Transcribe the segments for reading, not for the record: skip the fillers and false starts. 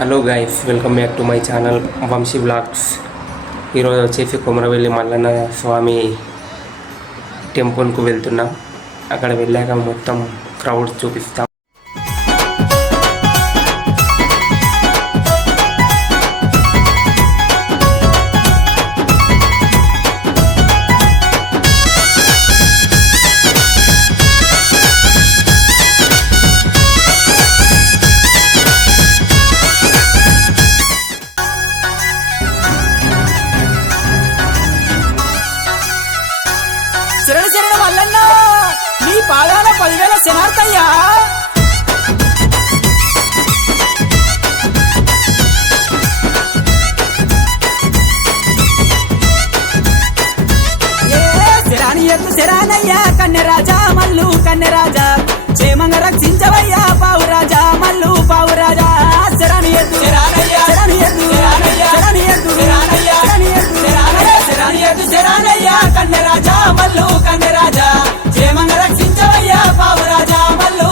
Hello guys, welcome back to my channel Vamshi blogs. ఈరోజు వచ్చేసి కొమరవెల్లి మల్లన్న స్వామి టెంపుల్కు వెళ్తున్నాం. అక్కడ వెళ్ళాక మొత్తం క్రౌడ్ చూపిస్తాం. శరణ శరణ మల్లన్న నీ పాదాల 10,000 శనార్థయ్యా. శరాని ఎత్తు శరానయ్యా కన్నెరాజా మల్లు కన్నెరాజా, క్షేమంగా రక్షించవయ్యా పావురాజా మల్లు పావురాజా. శరాని ఎత్తు శరానయ్యా శరాని ఎత్తు శరాని ఎత్తు శరాని ఎత్తు శరాని ఎత్తు శరానయ్యా కన్నెరాజా మల్లు కన్నెరాజా, క్షేమంగా రక్షించవయ్యా పావురాజా మల్లు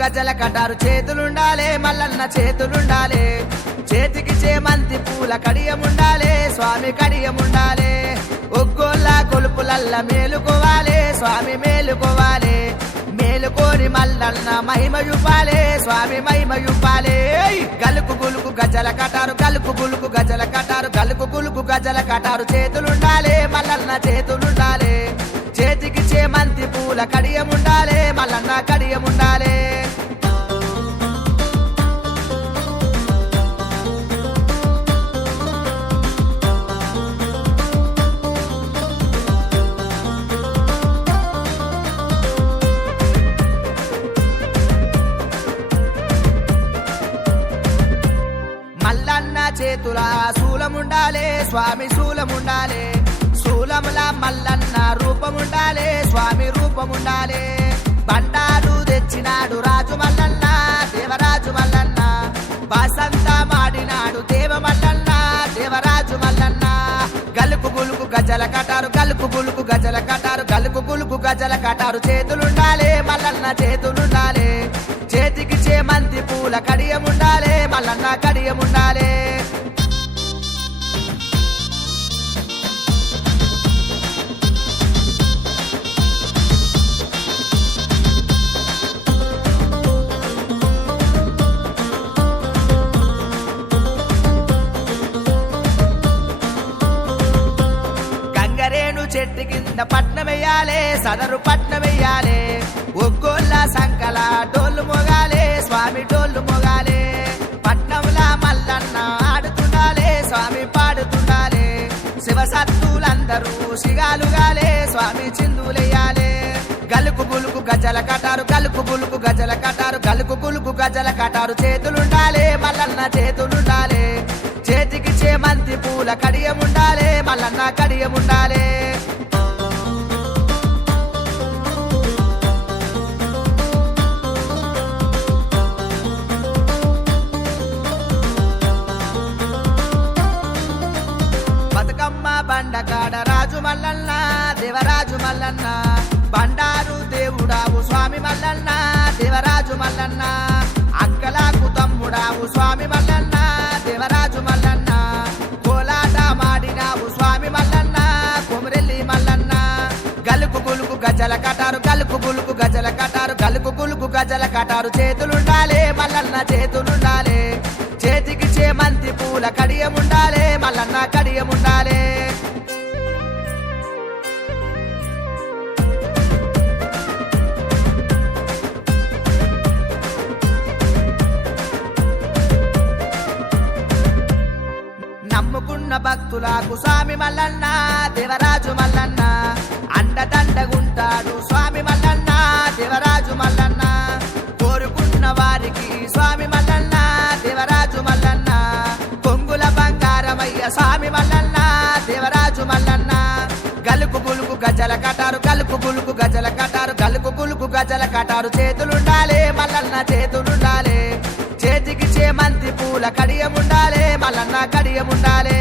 గజల కటారు చేతులుండాలే మల్లన్న చేతులుండాలే చేతికి చేమంతి పూల కడియముండాలే స్వామి కడియముండాలే ఒగ్గోళ్ళ కొలుపులల్ల మేలుకోవాలే స్వామి మేలుకోవాలే మేలుకోని మల్లన్న మహిమ చూపాలే స్వామి మహిమ చూపాలే గలుకు గులుకు గజల కటారు గలుకు గులుకు గజల కటారు గలుకు గులుకు గజల కటారు చేతులుండాలే మల్లన్న చేతులుండాలే చేతికి చేమంతి పూల కడియముండాలే మల్లన్న కడియముండాలే మల్లన్న చేతుల శూలముండాలే స్వామి శూలముండాలే శూలముల మల్లన్న రూపముండాలే స్వామి రూపముండాలే బండారు తెచ్చినాడు రాజు మల్లన్న దేవరాజు మల్లన్న బాసంత మాడినాడు దేవ మల్లన్న దేవరాజు మల్లన్న గలుకు గులుకు గజల కటారు గలుకు గులుకు గజల కటారు గలుకు గులుకు గజల కటారు చేతులుండాలే మల్లన్న చేతులుండాలే చేతికి చేమంతి పూల కడియముండాలే మల్లన్న కడియముండాలే గంగరేణు చెట్టు కింద పట్నమెయ్యాలే సదరు పట్నమెయ్యాలే ఒగ్గోళ్ళ సంకల డోళ్ళు మొగాలే స్వామి డోళ్ళు మొగాలే పట్నంలా మల్లన్న ఆడుతుండాలే స్వామి పాడుతుండాలే శివసత్తులందరూ సిగాలుగాలే స్వామి చిందులెయ్యాలే గలుకు గులుకు గజల కటారు గలుకు గులుకు గజల కటారు గలుకు గులుకు గజల కటారు చేతులుండాలే మల్లన్న చేతులుండాలే చేతికి చేమంతి పూల కడియముండాలే మల్లన్న కడియముండాలే బతుకమ్మ బండకాడ రాజు మల్లన్న దేవరాజు మల్లన్న బండారు దేవుడావు స్వామి మల్లన్న దేవరాజు మల్లన్న అక్కలకు తమ్ముడావు స్వామి మల్లన్న దేవరాజు మల్లన్న కోలాట మాడినావు స్వామి మల్లన్న కొమరెల్లి మల్లన్న గలుకు గులుకు గజల కటారు గలుకు గులుకు గజల కటారు గలుకు గులుకు గజల కటారు చేతులుండాలే మల్లన్న చేతులుండాలే చేతికి చేమంతి పూల కడియముండాలే మల్లన్న కడియముండాలే నమ్ముకున్న భక్తులకు స్వామి మల్లన్న దేవరాజు మల్లన్న అండదండగుంటాడు స్వామి మల్లన్న దేవరాజు మల్లన్న కోరుకున్న వారికి స్వామి మల్లన్న దేవరాజు మల్లన్న కొంగుల బంగారమయ్య స్వామి మల్లన్న దేవరాజు మల్లన్న గలుకు గులుకు గజల కటారు గలుకు గులుకు గజల కటారు గలుకు గులుకు గజల కటారు చేతులుండాలే మల్లన్న చేతులుండాలే చేతికి చేమంతి పూల కడియముండాలే మల్లన్న కడియముండాలే